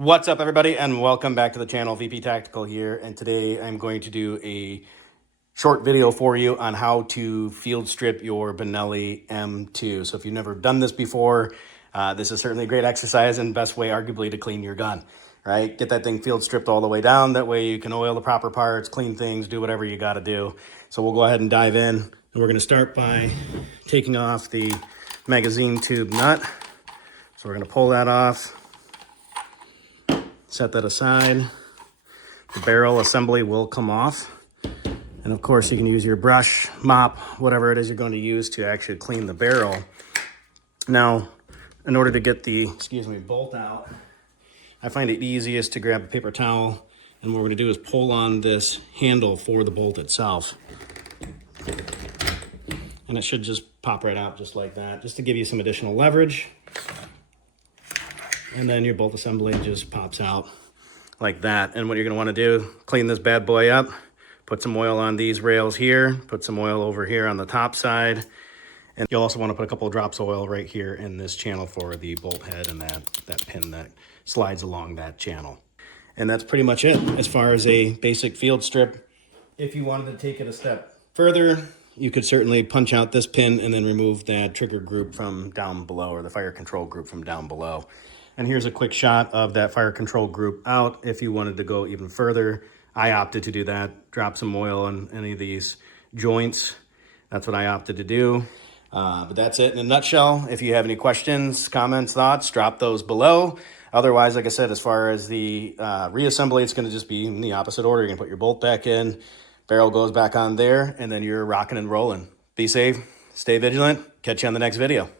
What's up, everybody, and welcome back to the channel. VP Tactical here, and today I'm going to do a short video for you on how to field strip your Benelli M2. So if you've never done this before, this is certainly a great exercise and best way arguably to clean your gun, right? Get that thing field stripped all the way down. That way you can oil the proper parts, clean things, do whatever you got to do. So we'll go ahead and dive in, and we're going to start by taking off the magazine tube nut. So we're going to pull that off. Set that aside. The barrel assembly will come off. And of course you can use your brush, mop, whatever it is you're going to use to actually clean the barrel. Now, in order to get the, bolt out, I find it easiest to grab a paper towel, and what we're going to do is pull on this handle for the bolt itself. And it should just pop right out just like that, just to give you some additional leverage. And then your bolt assembly just pops out like that. And what you're going to want to do, clean this bad boy up, put some oil on these rails here, put some oil over here on the top side. And you'll also want to put a couple of drops of oil right here in this channel for the bolt head and that pin that slides along that channel. And that's pretty much it as far as a basic field strip. If you wanted to take it a step further, you could certainly punch out this pin and then remove that trigger group from down below, or the fire control group from down below. And here's a quick shot of that fire control group out if you wanted to go even further. I opted to do that, drop some oil on any of these joints. That's what I opted to do. But that's it in a nutshell. If you have any questions, comments, thoughts, drop those below. Otherwise, like I said, as far as the reassembly, it's going to just be in the opposite order. You're going to put your bolt back in, barrel goes back on there, and then you're rocking and rolling. Be safe, stay vigilant. Catch you on the next video.